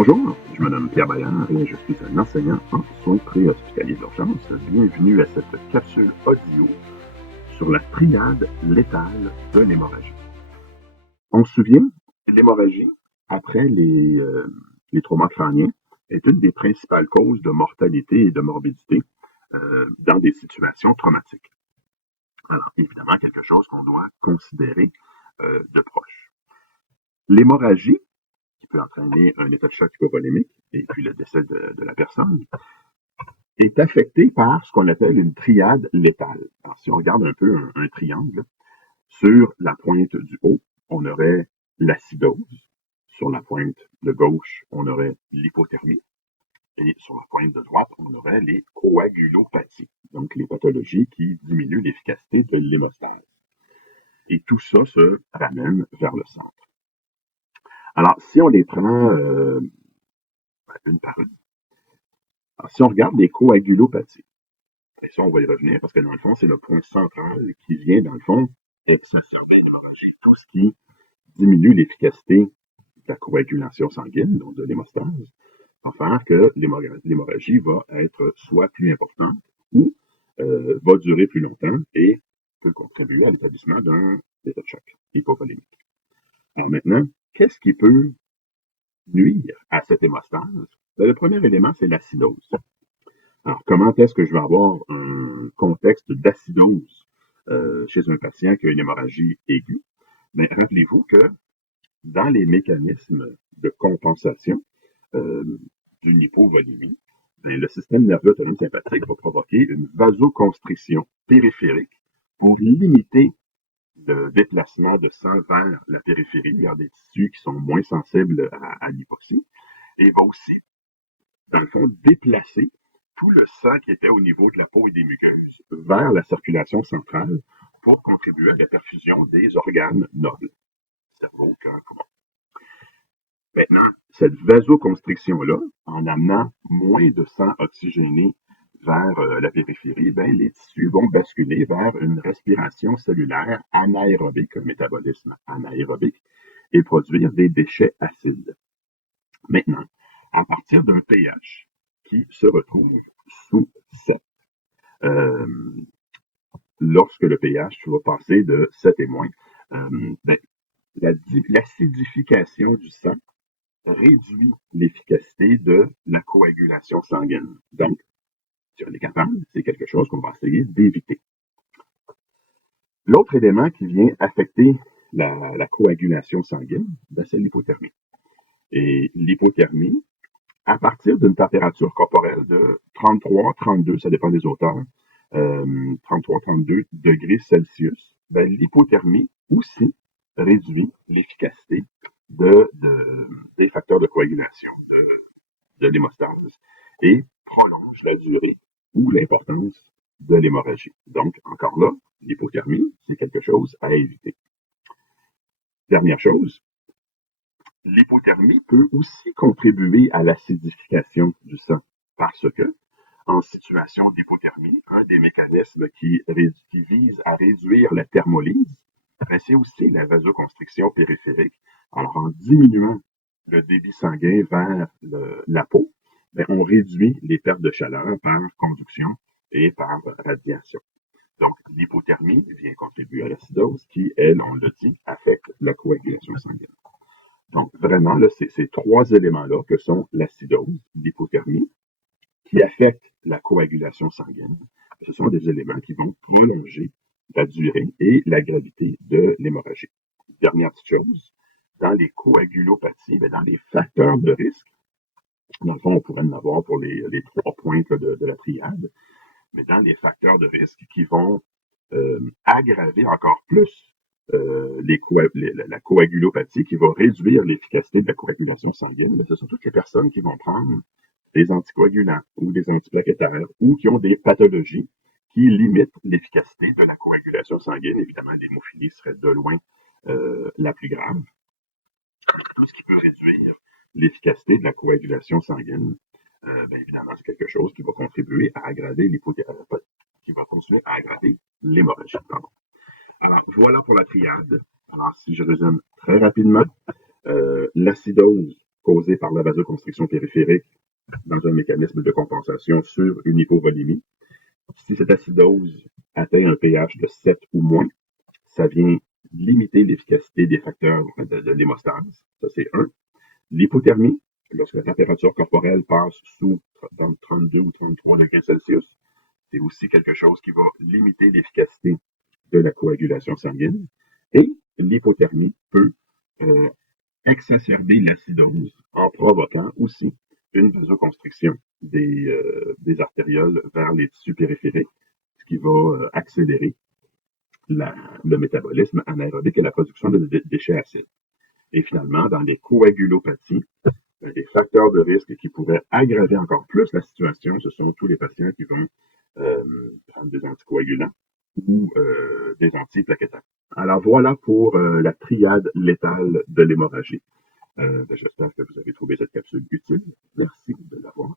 Bonjour, je me nomme Pierre Bayard et je suis un enseignant en soins préhospitaliers d'urgence. Bienvenue à cette capsule audio sur la triade létale de l'hémorragie. On se souvient, l'hémorragie, après les traumas crâniens, est une des principales causes de mortalité et de morbidité dans des situations traumatiques. Alors, évidemment, quelque chose qu'on doit considérer de proche. L'hémorragie, qui peut entraîner un état de choc hypovolémique et puis le décès de la personne, est affectée par ce qu'on appelle une triade létale. Alors, si on regarde un peu un triangle, sur la pointe du haut, on aurait l'acidose. Sur la pointe de gauche, on aurait l'hypothermie. Et sur la pointe de droite, on aurait les coagulopathies, donc les pathologies qui diminuent l'efficacité de l'hémostase. Et tout ça se ramène vers le centre. Alors, si on les prend une par une, alors, si on regarde les coagulopathies, et ça, on va y revenir parce que dans le fond, c'est le point central qui vient, dans le fond, exacerber tout ce qui diminue l'efficacité de la coagulation sanguine, donc de l'hémostase, va faire que l'hémorragie va être soit plus importante ou va durer plus longtemps et peut contribuer à l'établissement d'un état de choc hypovolémique. Alors maintenant, qu'est-ce qui peut nuire à cette hémostase? Le premier élément, c'est l'acidose. Alors, comment est-ce que je vais avoir un contexte d'acidose chez un patient qui a une hémorragie aiguë? Mais rappelez-vous que dans les mécanismes de compensation euh, d'une hypovolémie, le système nerveux autonome sympathique va provoquer une vasoconstriction périphérique pour limiter le déplacement de sang vers la périphérie, vers des tissus qui sont moins sensibles à l'hypoxie, et va aussi, dans le fond, déplacer tout le sang qui était au niveau de la peau et des muqueuses vers la circulation centrale pour contribuer à la perfusion des organes nobles, cerveau, cœur, poumon. Maintenant, cette vasoconstriction-là, en amenant moins de sang oxygéné vers la périphérie, ben, les tissus vont basculer vers une respiration cellulaire anaérobique, un métabolisme anaérobique, et produire des déchets acides. Maintenant, à partir d'un pH qui se retrouve sous 7, euh, lorsque le pH va passer de 7 et moins, ben, l'acidification du sang réduit l'efficacité de la coagulation sanguine. Donc, si on est capable, c'est quelque chose qu'on va essayer d'éviter. L'autre élément qui vient affecter la coagulation sanguine, ben, c'est l'hypothermie. Et l'hypothermie, à partir d'une température corporelle de 33, 32, ça dépend des auteurs, 33, 32 degrés Celsius, ben, l'hypothermie aussi réduit l'efficacité des facteurs de coagulation, de l'hémostase, et prolonge la durée ou l'importance de l'hémorragie. Donc, encore là, l'hypothermie, c'est quelque chose à éviter. Dernière chose, l'hypothermie peut aussi contribuer à l'acidification du sang parce que, en situation d'hypothermie, un des mécanismes qui vise à réduire la thermolyse, ben, c'est aussi la vasoconstriction périphérique. Alors, en diminuant le débit sanguin vers la peau, ben, on réduit les pertes de chaleur par conduction et par radiation. Donc, l'hypothermie vient contribuer à l'acidose qui, elle, on l'a dit, affecte la coagulation sanguine. Donc, vraiment, là, c'est ces trois éléments-là que sont l'acidose, l'hypothermie, qui affectent la coagulation sanguine. Ce sont des éléments qui vont prolonger la durée et la gravité de l'hémorragie. Dernière petite chose, dans les coagulopathies, dans les facteurs de risque, dans le fond, on pourrait en avoir pour les 3 pointes de la triade, mais dans les facteurs de risque qui vont aggraver encore plus la coagulopathie, qui va réduire l'efficacité de la coagulation sanguine, mais ce sont toutes les personnes qui vont prendre des anticoagulants ou des antiplaquettaires ou qui ont des pathologies qui limitent l'efficacité de la coagulation sanguine. Évidemment, l'hémophilie serait de loin la plus grave. Tout ce qui peut réduire l'efficacité de la coagulation sanguine, bien évidemment, c'est quelque chose qui va contribuer à aggraver qui va continuer à aggraver l'hémorragie. Alors, voilà pour la triade. Alors, si je résume très rapidement, l'acidose causée par la vasoconstriction périphérique dans un mécanisme de compensation sur une hypovolémie. Si cette acidose atteint un pH de 7 ou moins, ça vient limiter l'efficacité des facteurs de l'hémostase. Ça, c'est un. L'hypothermie, lorsque la température corporelle passe sous 32 ou 33 degrés Celsius, c'est aussi quelque chose qui va limiter l'efficacité de la coagulation sanguine. Et l'hypothermie peut exacerber l'acidose en provoquant aussi une vasoconstriction des artérioles vers les tissus périphériques, ce qui va accélérer le métabolisme anaérobique et la production de déchets acides. Et finalement, dans les coagulopathies, les facteurs de risque qui pourraient aggraver encore plus la situation, ce sont tous les patients qui vont prendre des anticoagulants ou des antiplaquettants. Alors voilà pour la triade létale de l'hémorragie. J'espère que vous avez trouvé cette capsule utile. Merci de l'avoir